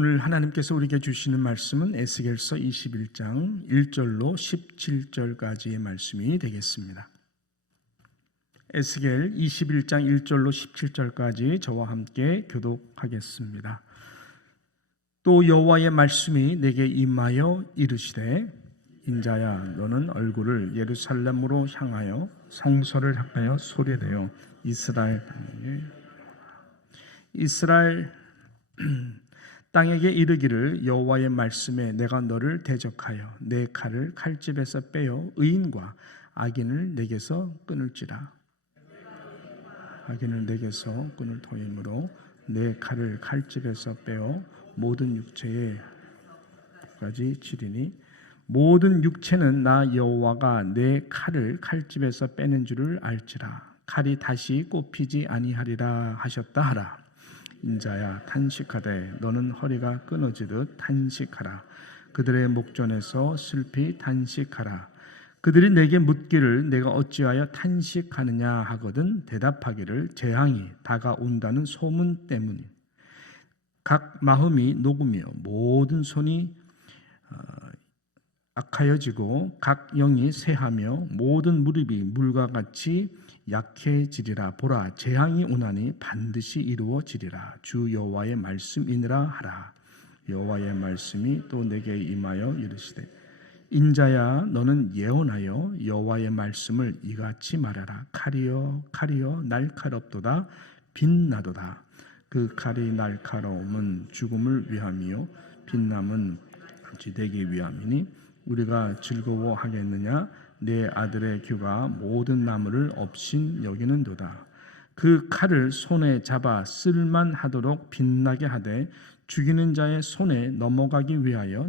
오늘 하나님께서 우리에게 주시는 말씀은 에스겔서 21장 1절로 17절까지의 말씀이 되겠습니다. 에스겔 21장 1절로 17절까지 저와 함께 교독하겠습니다. 또 여호와의 말씀이 내게 임하여 이르시되 인자야 너는 얼굴을 예루살렘으로 향하여 성소를 향하여 소리내어 이스라엘 땅에게 이르기를 여호와의 말씀에 내가 너를 대적하여 내 칼을 칼집에서 빼어 의인과 악인을 내게서 끊을지라. 악인을 내게서 끊을 터이므로 내 칼을 칼집에서 빼어 모든 육체에까지 치리니 모든 육체는 나 여호와가 내 칼을 칼집에서 빼는 줄을 알지라. 칼이 다시 꼽히지 아니하리라 하셨다 하라. 인자야 탄식하되 너는 허리가 끊어지듯 탄식하라. 그들의 목전에서 슬피 탄식하라. 그들이 내게 묻기를 내가 어찌하여 탄식하느냐 하거든 대답하기를 재앙이 다가온다는 소문 때문이 각 마음이 녹으며 모든 손이 악하여지고 각 영이 쇠하며 모든 무릎이 물과 같이 약해지리라. 보라 재앙이 오나니 반드시 이루어지리라. 주 여호와의 말씀이니라 하라. 여호와의 말씀이 또 내게 임하여 이르시되 인자야 너는 예언하여 여호와의 말씀을 이같이 말하라. 칼이여 날카롭도다 빛나도다. 그 칼이 날카로움은 죽음을 위함이요 빛남은 지되기 위함이니 우리가 즐거워하겠느냐. 내 아들의 규가 모든 나무를 업신 여기는도다. 그 칼을 손에 잡아 쓸만하도록 빛나게 하되 죽이는 자의 손에 넘어가기 위하여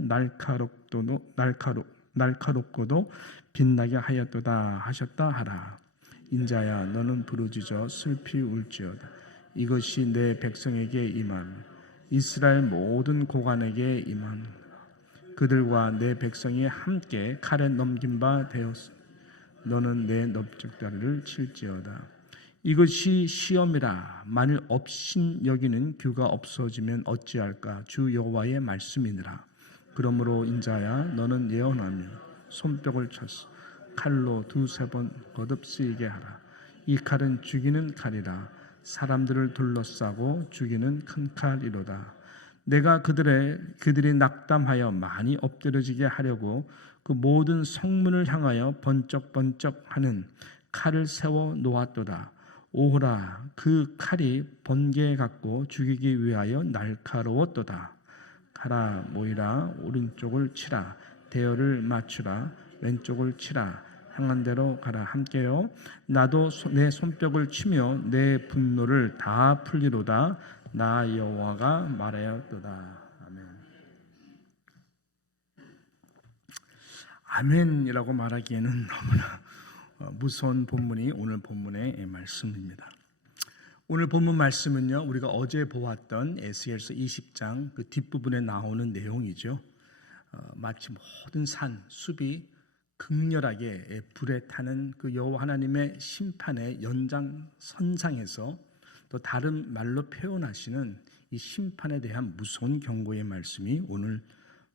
날카롭고도 빛나게 하였도다 하셨다 하라. 인자야 너는 부르짖어 슬피 울지어다. 이것이 내 백성에게 임한 이스라엘 모든 고관에게 임한 그들과 내 백성이 함께 칼에 넘긴 바 되었으니 너는 내 넓적다리를 칠지어다. 이것이 시험이라. 만일 업신 여기는 규가 없어지면 어찌할까. 주 여호와의 말씀이니라. 그러므로 인자야 너는 예언하며 손뼉을 쳐서 칼로 두세 번 거듭 쓰이게 하라. 이 칼은 죽이는 칼이라. 사람들을 둘러싸고 죽이는 큰 칼이로다. 내가 그들이 낙담하여 많이 엎드러지게 하려고 그 모든 성문을 향하여 번쩍번쩍하는 칼을 세워 놓았도다. 오호라 그 칼이 번개 같고 죽이기 위하여 날카로웠도다. 가라 모이라 오른쪽을 치라. 대열을 맞추라. 왼쪽을 치라. 향한 대로 가라. 함께요. 나도 내 손뼉을 치며 내 분노를 다 풀리로다. 나 여호와가 말하였도다. 아멘. 아멘이라고 말하기에는 너무나 무서운 본문이 오늘 본문의 말씀입니다. 오늘 본문 말씀은요, 우리가 어제 보았던 에스겔서 20장 그 뒷부분에 나오는 내용이죠. 마치 모든 산, 숲이 극렬하게 불에 타는 그 여호와 하나님의 심판의 연장선상에서 또 다른 말로 표현하시는 이 심판에 대한 무서운 경고의 말씀이 오늘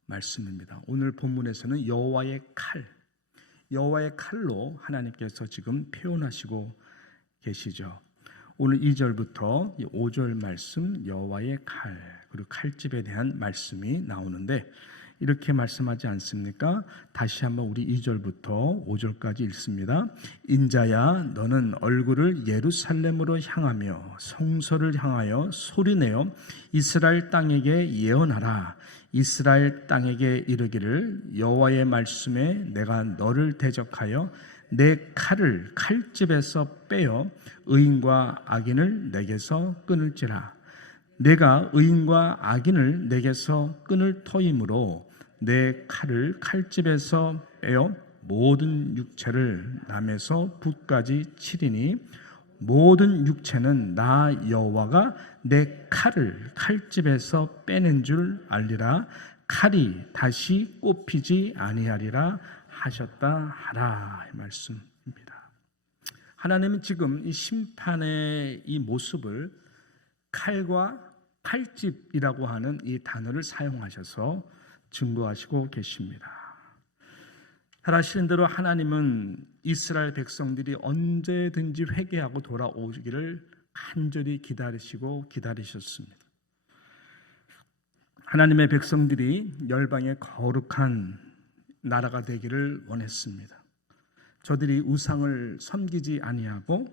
말씀입니다. 오늘 본문에서는 여호와의 칼로 하나님께서 지금 표현하시고 계시죠. 오늘 2절부터 5절 말씀 여호와의 칼 그리고 칼집에 대한 말씀이 나오는데 이렇게 말씀하지 않습니까? 다시 한번 우리 2절부터 5절까지 읽습니다. 인자야 너는 얼굴을 예루살렘으로 향하며 성소를 향하여 소리내어 이스라엘 땅에게 예언하라. 이스라엘 땅에게 이르기를 여호와의 말씀에 내가 너를 대적하여 내 칼을 칼집에서 빼어 의인과 악인을 내게서 끊을지라. 내가 의인과 악인을 내게서 끊을 터이므로 내 칼을 칼집에서 빼어 모든 육체를 남에서 붓까지 치리니 모든 육체는 나 여호와가 내 칼을 칼집에서 빼는 줄 알리라. 칼이 다시 꼽히지 아니하리라 하셨다 하라. 이 말씀입니다. 하나님은 지금 이 심판의 이 모습을 칼과 칼집이라고 하는 이 단어를 사용하셔서 증거하시고 계십니다. 잘 아시는 대로 하나님은 이스라엘 백성들이 언제든지 회개하고 돌아오기를 간절히 기다리시고 기다리셨습니다. 하나님의 백성들이 열방의 거룩한 나라가 되기를 원했습니다. 저들이 우상을 섬기지 아니하고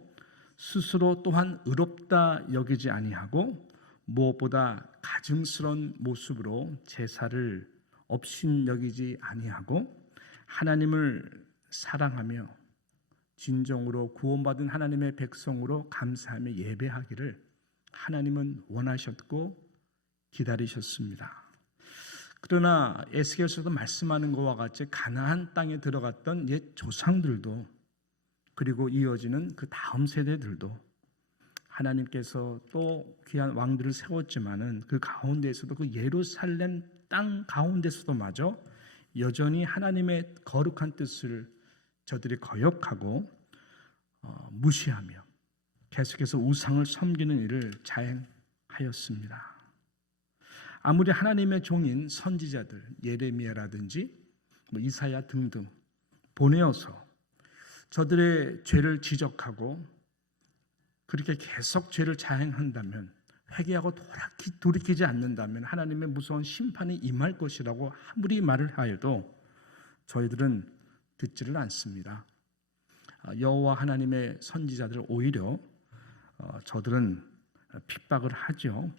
스스로 또한 의롭다 여기지 아니하고 무엇보다 가증스러운 모습으로 제사를 업신여기지 아니하고 하나님을 사랑하며 진정으로 구원받은 하나님의 백성으로 감사하며 예배하기를 하나님은 원하셨고 기다리셨습니다. 그러나 에스겔서도 말씀하는 것과 같이 가나안 땅에 들어갔던 옛 조상들도 그리고 이어지는 그 다음 세대들도 하나님께서 또 귀한 왕들을 세웠지만은 그 가운데에서도 그 예루살렘 땅 가운데서도 마저 여전히 하나님의 거룩한 뜻을 저들이 거역하고 무시하며 계속해서 우상을 섬기는 일을 자행하였습니다. 아무리 하나님의 종인 선지자들 예레미야라든지 이사야 등등 보내어서 저들의 죄를 지적하고 그렇게 계속 죄를 자행한다면 회개하고 돌이키지 않는다면 하나님의 무서운 심판이 임할 것이라고 아무리 말을 하여도 저희들은 듣지를 않습니다. 여호와 하나님의 선지자들을 오히려 저들은 핍박을 하죠.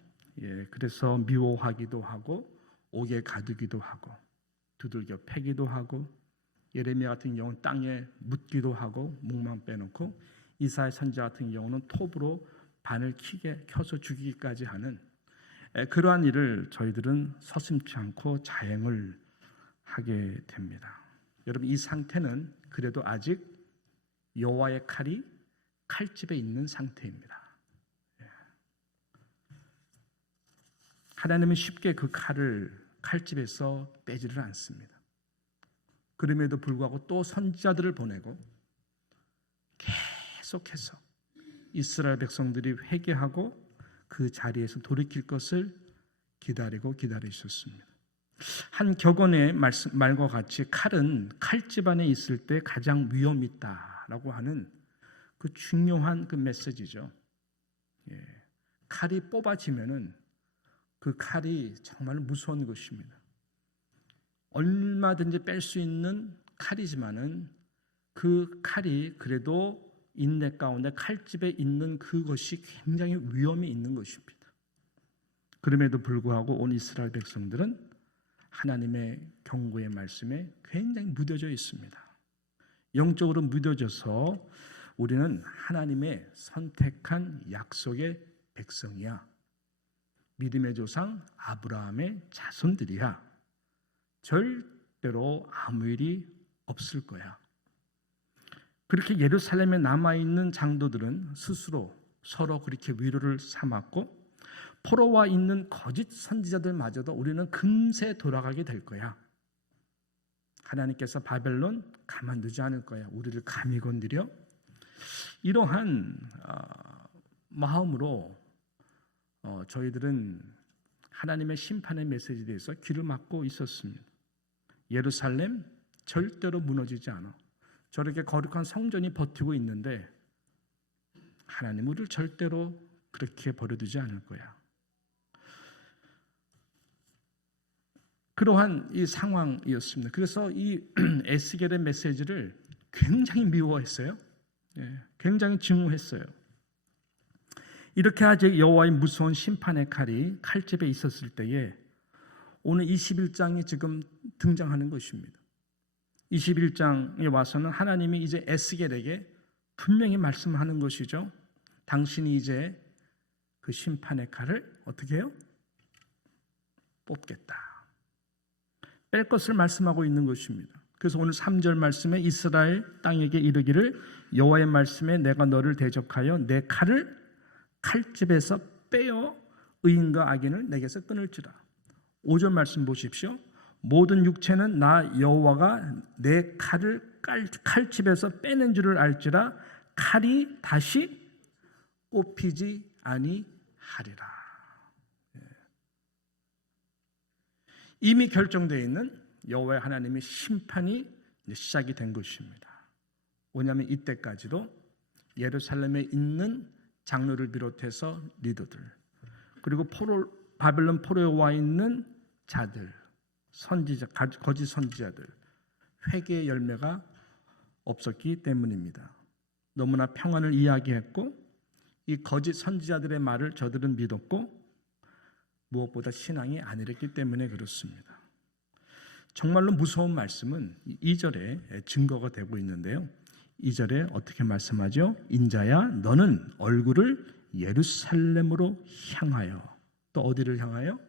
그래서 미워하기도 하고 옥에 가두기도 하고 두들겨 패기도 하고 예레미야 같은 경우는 땅에 묻기도 하고 목만 빼놓고 이사야 선지자 같은 경우는 톱으로 반을 켜서 죽이기까지 하는 그러한 일을 저희들은 서슴지 않고 자행을 하게 됩니다. 여러분 이 상태는 그래도 아직 여호와의 칼이 칼집에 있는 상태입니다. 하나님은 쉽게 그 칼을 칼집에서 빼지를 않습니다. 그럼에도 불구하고 또 선지자들을 보내고 계속해서 이스라엘 백성들이 회개하고 그 자리에서 돌이킬 것을 기다리셨습니다. 한 격언의 말과 같이 칼은 칼집 안에 있을 때 가장 위험이 있다라고 하는 그 중요한 그 메시지죠. 칼이 뽑아지면은 그 칼이 정말 무서운 것입니다. 얼마든지 뺄 수 있는 칼이지만은 그 칼이 그래도 인내 가운데 칼집에 있는 그것이 굉장히 위험이 있는 것입니다. 그럼에도 불구하고 온 이스라엘 백성들은 하나님의 경고의 말씀에 굉장히 무뎌져 있습니다. 영적으로 무뎌져서 우리는 하나님의 선택한 약속의 백성이야. 믿음의 조상 아브라함의 자손들이야. 절대로 아무 일이 없을 거야. 그렇게 예루살렘에 남아있는 장도들은 스스로 서로 그렇게 위로를 삼았고 포로와 있는 거짓 선지자들마저도 우리는 금세 돌아가게 될 거야. 하나님께서 바벨론 가만두지 않을 거야. 우리를 감히 건드려? 이러한 마음으로 저희들은 하나님의 심판의 메시지에 대해서 귀를 막고 있었습니다. 예루살렘 절대로 무너지지 않아. 저렇게 거룩한 성전이 버티고 있는데 하나님 우리를 절대로 그렇게 버려두지 않을 거야. 그러한 이 상황이었습니다. 그래서 이 에스겔의 메시지를 굉장히 미워했어요. 굉장히 증오했어요. 이렇게 아직 여호와의 무서운 심판의 칼이 칼집에 있었을 때에 오늘 21장이 지금 등장하는 것입니다. 21장에 와서는 하나님이 이제 에스겔에게 분명히 말씀하는 것이죠. 당신이 이제 그 심판의 칼을 어떻게 해요? 뽑겠다. 뺄 것을 말씀하고 있는 것입니다. 그래서 오늘 3절 말씀에 이스라엘 땅에게 이르기를 여호와의 말씀에 내가 너를 대적하여 내 칼을 칼집에서 빼어 의인과 악인을 내게서 끊을지라. 5절 말씀 보십시오. 모든 육체는 나 여호와가 내 칼을 칼집에서 빼는 줄을 알지라. 칼이 다시 꼽히지 아니하리라. 이미 결정되어 있는 여호와 하나님의 심판이 시작이 된 것입니다. 왜냐하면 이때까지도 예루살렘에 있는 장로를 비롯해서 리더들, 그리고 바벨론 포로에 와 있는 자들, 선지자, 거짓 선지자들, 회개의 열매가 없었기 때문입니다. 너무나 평안을 이야기했고 이 거짓 선지자들의 말을 저들은 믿었고 무엇보다 신앙이 아니랬기 때문에 그렇습니다. 정말로 무서운 말씀은 2절에 증거가 되고 있는데요. 2절에 어떻게 말씀하죠? 인자야 너는 얼굴을 예루살렘으로 향하여, 또 어디를 향하여?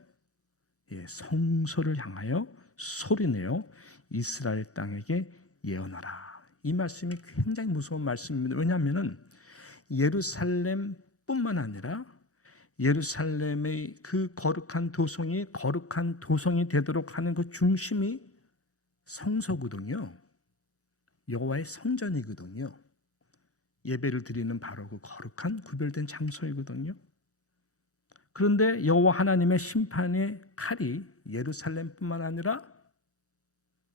성소를 향하여 소리내어 이스라엘 땅에게 예언하라. 이 말씀이 굉장히 무서운 말씀입니다. 왜냐하면 예루살렘뿐만 아니라 예루살렘의 그 거룩한 도성이 되도록 하는 그 중심이 성소거든요. 여호와의 성전이거든요. 예배를 드리는 바로 그 거룩한 구별된 장소이거든요. 그런데 여호와 하나님의 심판의 칼이 예루살렘뿐만 아니라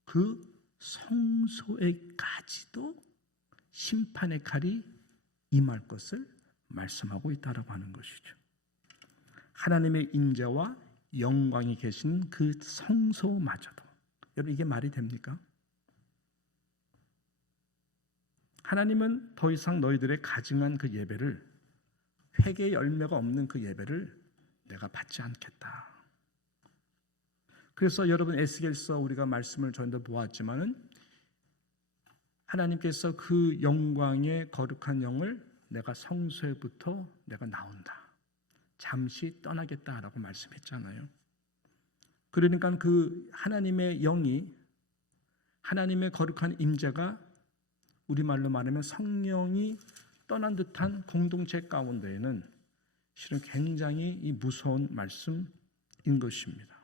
그 성소에까지도 심판의 칼이 임할 것을 말씀하고 있다라고 하는 것이죠. 하나님의 인자와 영광이 계신 그 성소마저도, 여러분 이게 말이 됩니까? 하나님은 더 이상 너희들의 가증한 그 예배를, 회개의 열매가 없는 그 예배를 내가 받지 않겠다. 그래서 여러분 에스겔서 우리가 말씀을 전도 보았지만은 하나님께서 그 영광의 거룩한 영을 내가 성소에부터 내가 나온다, 잠시 떠나겠다라고 말씀했잖아요. 그러니까 그 하나님의 영이, 하나님의 거룩한 임재가 우리말로 말하면 성령이 떠난 듯한 공동체 가운데에는 실은 굉장히 이 무서운 말씀인 것입니다.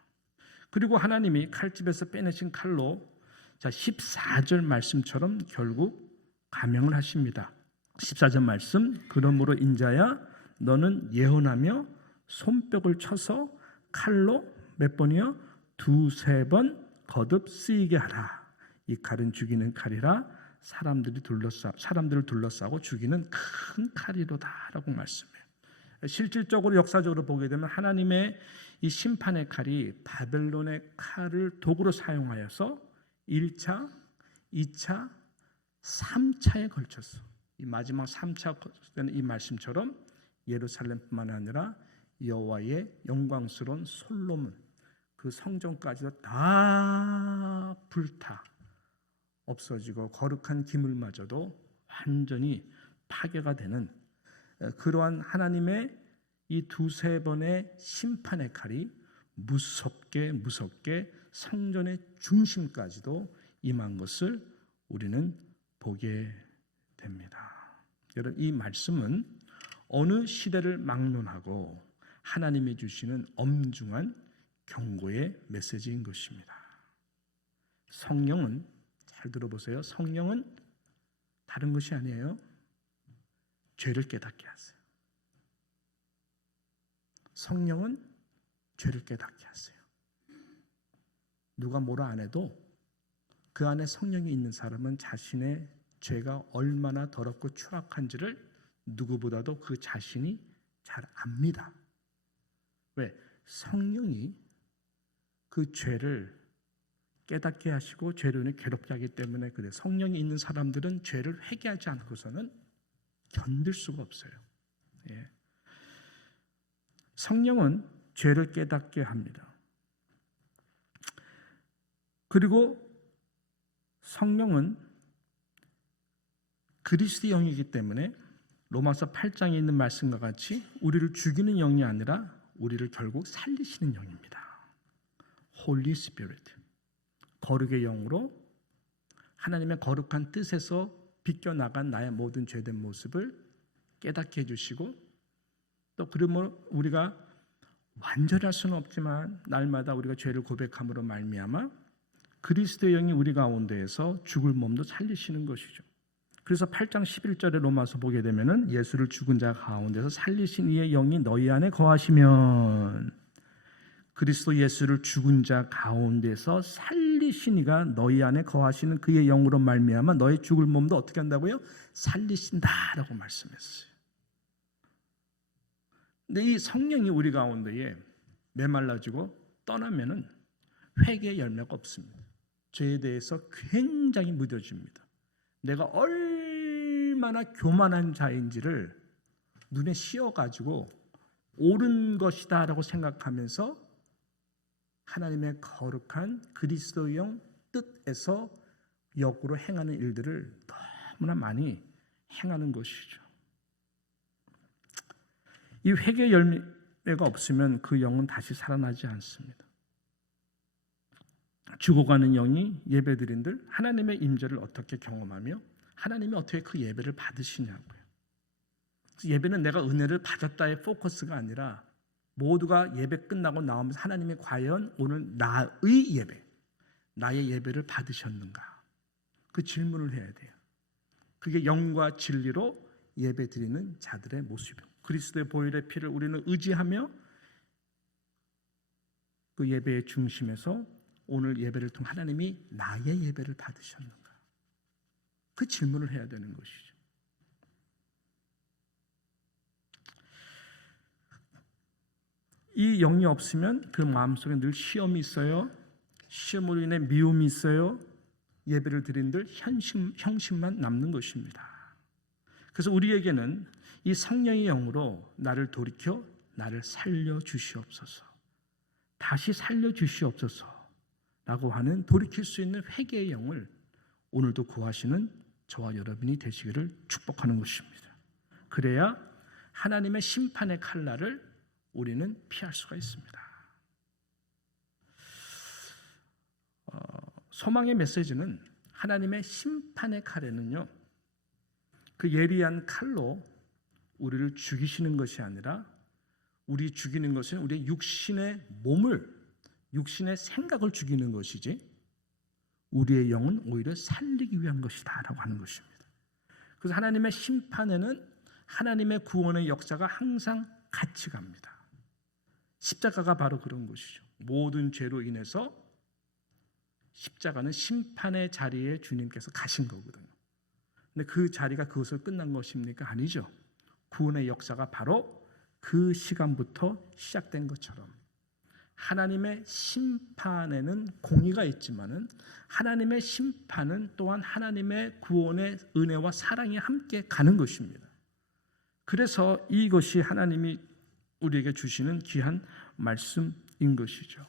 그리고 하나님이 칼집에서 빼내신 칼로 14절 말씀처럼 결국 감형을 하십니다. 14절 말씀, 그러므로 인자야 너는 예언하며 손뼉을 쳐서 칼로 몇 번이요? 2-3번 거듭 쓰이게 하라. 이 칼은 죽이는 칼이라 사람들을 둘러싸고 죽이는 큰 칼이로다라고 말씀해요. 실질적으로 역사적으로 보게 되면 하나님의 이 심판의 칼이 바벨론의 칼을 도구로 사용하여서 1차, 2차, 3차에 걸쳐서 이 마지막 3차 되는 이 말씀처럼 예루살렘뿐만 아니라 여호와의 영광스러운 솔로몬 그 성전까지도 다 불타 없어지고 거룩한 기물마저도 완전히 파괴가 되는 그러한 하나님의 이 2-3번의 심판의 칼이 무섭게 성전의 중심까지도 임한 것을 우리는 보게 됩니다. 여러분 이 말씀은 어느 시대를 막론하고 하나님이 주시는 엄중한 경고의 메시지인 것입니다. 성령은, 잘 들어보세요, 성령은 다른 것이 아니에요. 죄를 깨닫게 하세요. 성령은 죄를 깨닫게 하세요. 누가 뭐라 안 해도 그 안에 성령이 있는 사람은 자신의 죄가 얼마나 더럽고 추악한지를 누구보다도 그 자신이 잘 압니다. 왜? 성령이 그 죄를 깨닫게 하시고 죄를 괴롭게 하기 때문에 그래. 성령이 있는 사람들은 죄를 회개하지 않고서는 견딜 수가 없어요. 예. 성령은 죄를 깨닫게 합니다. 그리고 성령은 그리스도의 영이기 때문에 로마서 8장에 있는 말씀과 같이 우리를 죽이는 영이 아니라 우리를 결국 살리시는 영입니다. Holy Spirit, 거룩의 영으로 하나님의 거룩한 뜻에서 비껴나간 나의 모든 죄된 모습을 깨닫게 해주시고, 또 그러므로 우리가 완전할 수는 없지만 날마다 우리가 죄를 고백함으로 말미암아 그리스도의 영이 우리 가운데에서 죽을 몸도 살리시는 것이죠. 그래서 8장 11절에 로마서 보게 되면은 예수를 죽은 자 가운데서 살리신 이의 영이 너희 안에 거하시면 그리스도 예수를 죽은 자 가운데서 살리시니가 너희 안에 거하시는 그의 영으로 말미암아 너의 죽을 몸도 어떻게 한다고요? 살리신다라고 말씀했어요. 근데 이 성령이 우리 가운데에 메말라지고 떠나면은 회개의 열매가 없습니다. 죄에 대해서 굉장히 무뎌집니다. 내가 얼마나 교만한 자인지를 눈에 씌어가지고 옳은 것이다라고 생각하면서 하나님의 거룩한 그리스도의 뜻에서 역으로 행하는 일들을 너무나 많이 행하는 것이죠. 이 회개 열매가 없으면 그 영은 다시 살아나지 않습니다. 죽어가는 영이 예배드린들 하나님의 임재를 어떻게 경험하며 하나님이 어떻게 그 예배를 받으시냐고요. 예배는 내가 은혜를 받았다의 포커스가 아니라 모두가 예배 끝나고 나오면서 하나님이 과연 오늘 나의 예배, 나의 예배를 받으셨는가? 그 질문을 해야 돼요. 그게 영과 진리로 예배 드리는 자들의 모습이에요. 그리스도의 보혈의 피를 우리는 의지하며 그 예배의 중심에서 오늘 예배를 통해 하나님이 나의 예배를 받으셨는가? 그 질문을 해야 되는 것이죠. 이 영이 없으면 그 마음속에 늘 시험이 있어요. 시험으로 인해 미움이 있어요. 예배를 드린들 형식만 남는 것입니다. 그래서 우리에게는 이 성령의 영으로 나를 돌이켜 나를 살려주시옵소서, 다시 살려주시옵소서라고 하는 돌이킬 수 있는 회개의 영을 오늘도 구하시는 저와 여러분이 되시기를 축복하는 것입니다. 그래야 하나님의 심판의 칼날을 우리는 피할 수가 있습니다. 소망의 메시지는 하나님의 심판의 칼에는요, 그 예리한 칼로 우리를 죽이시는 것이 아니라 우리 죽이는 것은 우리의 육신의 몸을, 육신의 생각을 죽이는 것이지 우리의 영은 오히려 살리기 위한 것이다 라고 하는 것입니다. 그래서 하나님의 심판에는 하나님의 구원의 역사가 항상 같이 갑니다. 십자가가 바로 그런 것이죠. 모든 죄로 인해서 십자가는 심판의 자리에 주님께서 가신 거거든요. 근데 그 자리가 그것을 끝난 것입니까? 아니죠. 구원의 역사가 바로 그 시간부터 시작된 것처럼 하나님의 심판에는 공의가 있지만은 하나님의 심판은 또한 하나님의 구원의 은혜와 사랑이 함께 가는 것입니다. 그래서 이것이 하나님이 우리에게 주시는 귀한 말씀인 것이죠.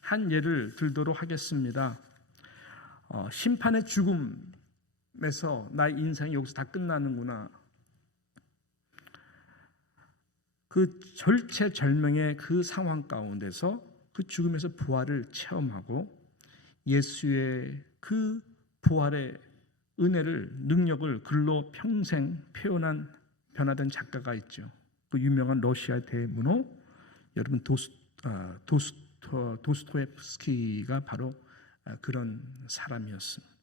한 예를 들도록 하겠습니다. 심판의 죽음에서 나의 인생이 여기서 다 끝나는구나. 그 절체절명의 그 상황 가운데서 그 죽음에서 부활을 체험하고 예수의 그 부활의 은혜를, 능력을 글로 평생 표현한 변화된 작가가 있죠. 그 유명한 러시아 대문호 여러분 도스토옙스키가 바로 그런 사람이었습니다.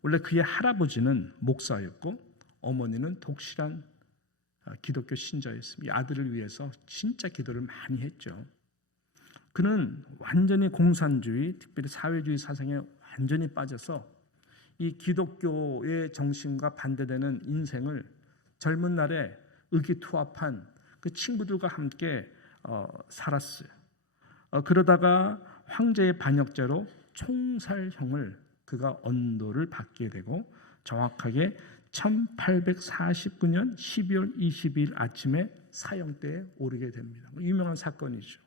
원래 그의 할아버지는 목사였고 어머니는 독실한 기독교 신자였습니다. 아들을 위해서 진짜 기도를 많이 했죠. 그는 완전히 공산주의, 특별히 사회주의 사상에 완전히 빠져서 이 기독교의 정신과 반대되는 인생을 젊은 날에 의기투합한 그 친구들과 함께 살았어요. 그러다가 황제의 반역죄로 총살형을 그가 언도를 받게 되고 정확하게 1849년 12월 22일 아침에 사형대에 오르게 됩니다. 유명한 사건이죠.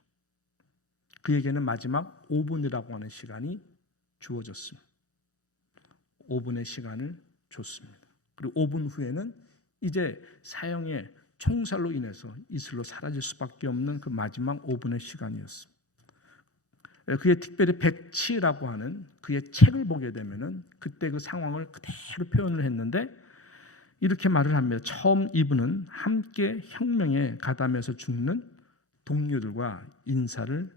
그에게는 마지막 5분이라고 하는 시간이 주어졌습니다. 5분의 시간을 줬습니다. 그리고 5분 후에는 이제 사형의 총살로 인해서 이슬로 사라질 수밖에 없는 그 마지막 5분의 시간이었습니다. 그의 특별히 백치라고 하는 그의 책을 보게 되면은 그때 그 상황을 그대로 표현을 했는데 이렇게 말을 합니다. 처음 이분은 함께 혁명에 가담해서 죽는 동료들과 인사를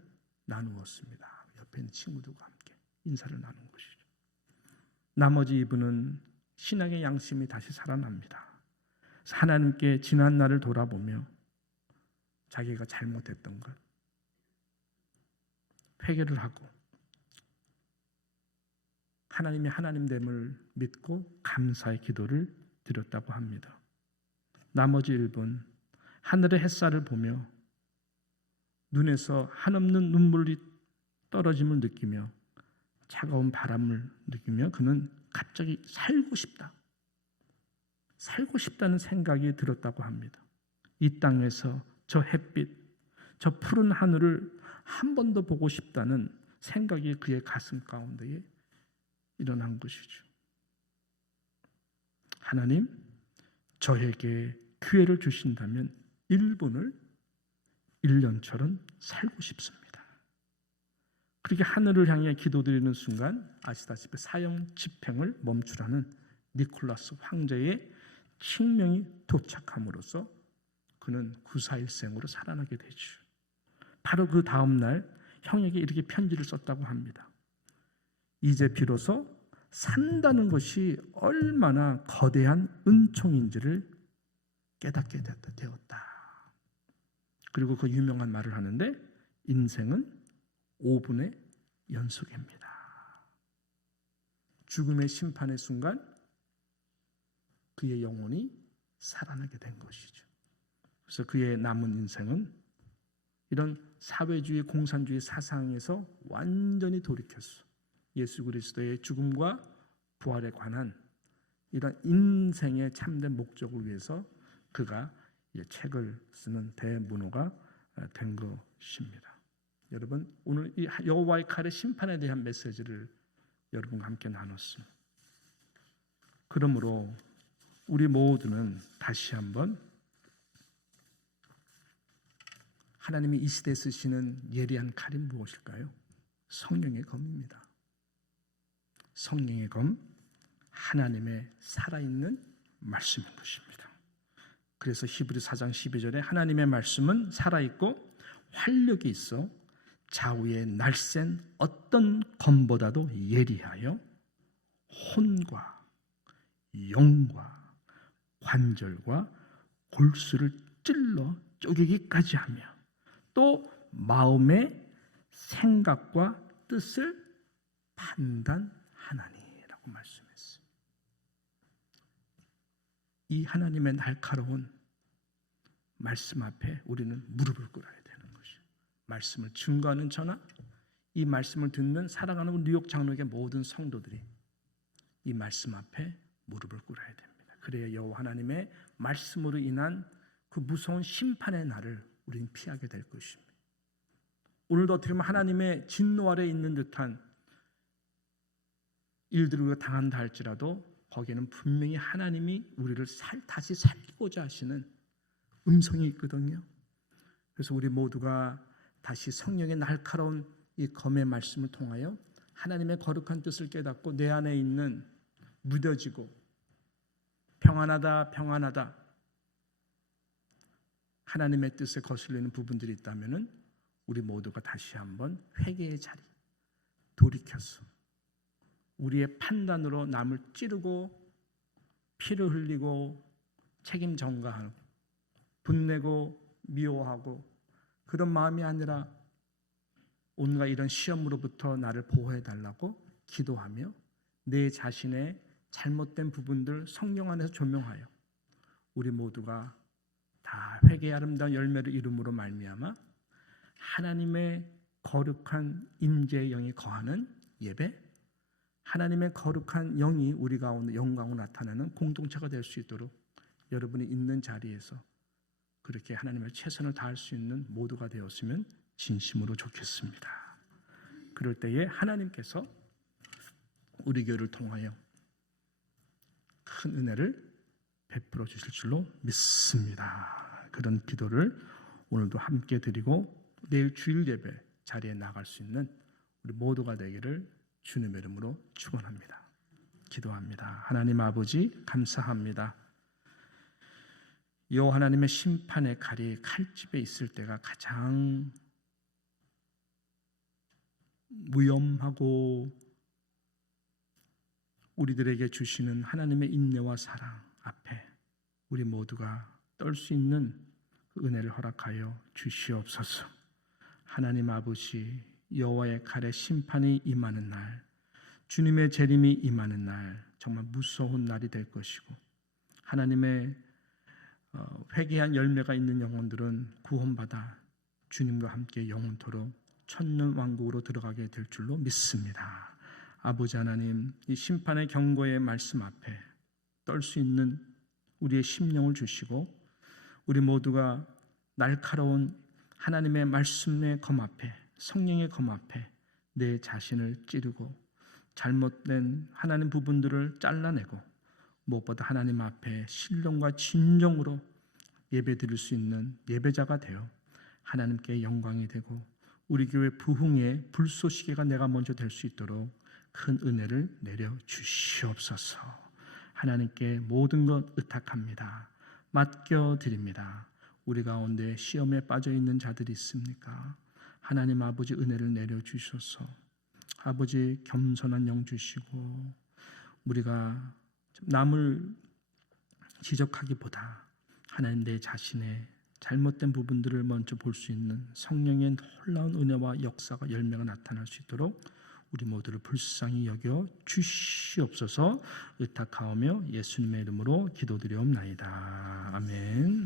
나누었습니다. 옆에 있는 친구들과 함께 인사를 나눈 것이죠. 나머지 이분은 신앙의 양심이 다시 살아납니다. 하나님께 지난 날을 돌아보며 자기가 잘못했던 것, 회개를 하고 하나님이 하나님됨을 믿고 감사의 기도를 드렸다고 합니다. 나머지 1분 하늘의 햇살을 보며 눈에서 한없는 눈물이 떨어짐을 느끼며 차가운 바람을 느끼며 그는 갑자기 살고 싶다는 생각이 들었다고 합니다. 이 땅에서 저 햇빛, 저 푸른 하늘을 한 번 더 보고 싶다는 생각이 그의 가슴 가운데에 일어난 것이죠. 하나님, 저에게 기회를 주신다면 1분을 1년처럼 살고 싶습니다. 그렇게 하늘을 향해 기도드리는 순간 아시다시피 사형 집행을 멈추라는 니콜라스 황제의 칙명이 도착함으로써 그는 구사일생으로 살아나게 되죠. 바로 그 다음 날 형에게 이렇게 편지를 썼다고 합니다. 이제 비로소 산다는 것이 얼마나 거대한 은총인지를 깨닫게 되었다. 그리고 그 유명한 말을 하는데 인생은 5분의 연속입니다. 죽음의 심판의 순간 그의 영혼이 살아나게 된 것이죠. 그래서 그의 남은 인생은 이런 사회주의, 공산주의 사상에서 완전히 돌이켰어. 예수 그리스도의 죽음과 부활에 관한 이런 인생의 참된 목적을 위해서 그가 책을 쓰는 대문호가 된 것입니다. 여러분, 오늘 이 여호와의 칼의 심판에 대한 메시지를 여러분과 함께 나눴습니다. 그러므로 우리 모두는 다시 한번 하나님이 이 시대에 쓰시는 예리한 칼이 무엇일까요? 성령의 검입니다. 성령의 검, 하나님의 살아있는 말씀인 것입니다. 그래서 히브리 4장 12절에 하나님의 말씀은 살아있고 활력이 있어 좌우의 날쌘 어떤 검보다도 예리하여 혼과 영과 관절과 골수를 찔러 쪼개기까지 하며 또 마음의 생각과 뜻을 판단하나니라고 말씀했어요. 이 하나님의 날카로운 말씀 앞에 우리는 무릎을 꿇어야 되는 것이에요. 말씀을 증거하는 저나 이 말씀을 듣는 사랑하는 뉴욕 장로교의 모든 성도들이 이 말씀 앞에 무릎을 꿇어야 됩니다. 그래야 여호와 하나님의 말씀으로 인한 그 무서운 심판의 날을 우리는 피하게 될 것입니다. 오늘도 어떻게 보면 하나님의 진노 아래 있는 듯한 일들을 우리가 당한다 할지라도 거기에는 분명히 하나님이 우리를 다시 살리고자 하시는 음성이 있거든요. 그래서 우리 모두가 다시 성령의 날카로운 이 검의 말씀을 통하여 하나님의 거룩한 뜻을 깨닫고 내 안에 있는 무뎌지고 평안하다 평안하다 하나님의 뜻에 거슬리는 부분들이 있다면 우리 모두가 다시 한번 회개의 자리 돌이켜서 우리의 판단으로 남을 찌르고 피를 흘리고 책임 전가하고 분내고 미워하고 그런 마음이 아니라 온갖 이런 시험으로부터 나를 보호해달라고 기도하며 내 자신의 잘못된 부분들 성령 안에서 조명하여 우리 모두가 다 회개의 아름다운 열매를 이름으로 말미암아 하나님의 거룩한 임재의 영이 거하는 예배, 하나님의 거룩한 영이 우리 가운데 영광으로 나타나는 공동체가 될 수 있도록 여러분이 있는 자리에서 그렇게 하나님의 최선을 다할 수 있는 모두가 되었으면 진심으로 좋겠습니다. 그럴 때에 하나님께서 우리 교회를 통하여 큰 은혜를 베풀어 주실 줄로 믿습니다. 그런 기도를 오늘도 함께 드리고 내일 주일 예배 자리에 나갈 수 있는 우리 모두가 되기를 주님의 이름으로 축원합니다. 기도합니다. 하나님 아버지 감사합니다. 여호와 하나님의 심판의 칼이 칼집에 있을 때가 가장 위험하고 우리들에게 주시는 하나님의 인내와 사랑 앞에 우리 모두가 떨 수 있는 그 은혜를 허락하여 주시옵소서. 하나님 아버지 여호와의 칼에 심판이 임하는 날, 주님의 재림이 임하는 날, 정말 무서운 날이 될 것이고, 하나님의 회개한 열매가 있는 영혼들은 구원받아 주님과 함께 영원토록 천년 왕국으로 들어가게 될 줄로 믿습니다. 아버지 하나님, 이 심판의 경고의 말씀 앞에 떨 수 있는 우리의 심령을 주시고, 우리 모두가 날카로운 하나님의 말씀의 검 앞에, 성령의 검 앞에 내 자신을 찌르고 잘못된 하나님 부분들을 잘라내고, 무엇보다 하나님 앞에 신령과 진정으로 예배드릴 수 있는 예배자가 되어 하나님께 영광이 되고 우리 교회 부흥의 불쏘시개가 내가 먼저 될 수 있도록 큰 은혜를 내려 주시옵소서. 하나님께 모든 것 의탁합니다. 맡겨드립니다. 우리 가운데 시험에 빠져 있는 자들이 있습니까? 하나님 아버지 은혜를 내려 주셔서 아버지 겸손한 영 주시고, 우리가 남을 지적하기보다 하나님 내 자신의 잘못된 부분들을 먼저 볼 수 있는 성령의 놀라운 은혜와 역사가 열매가 나타날 수 있도록 우리 모두를 불쌍히 여겨 주시옵소서. 의탁하오며 예수님의 이름으로 기도드리옵나이다. 아멘.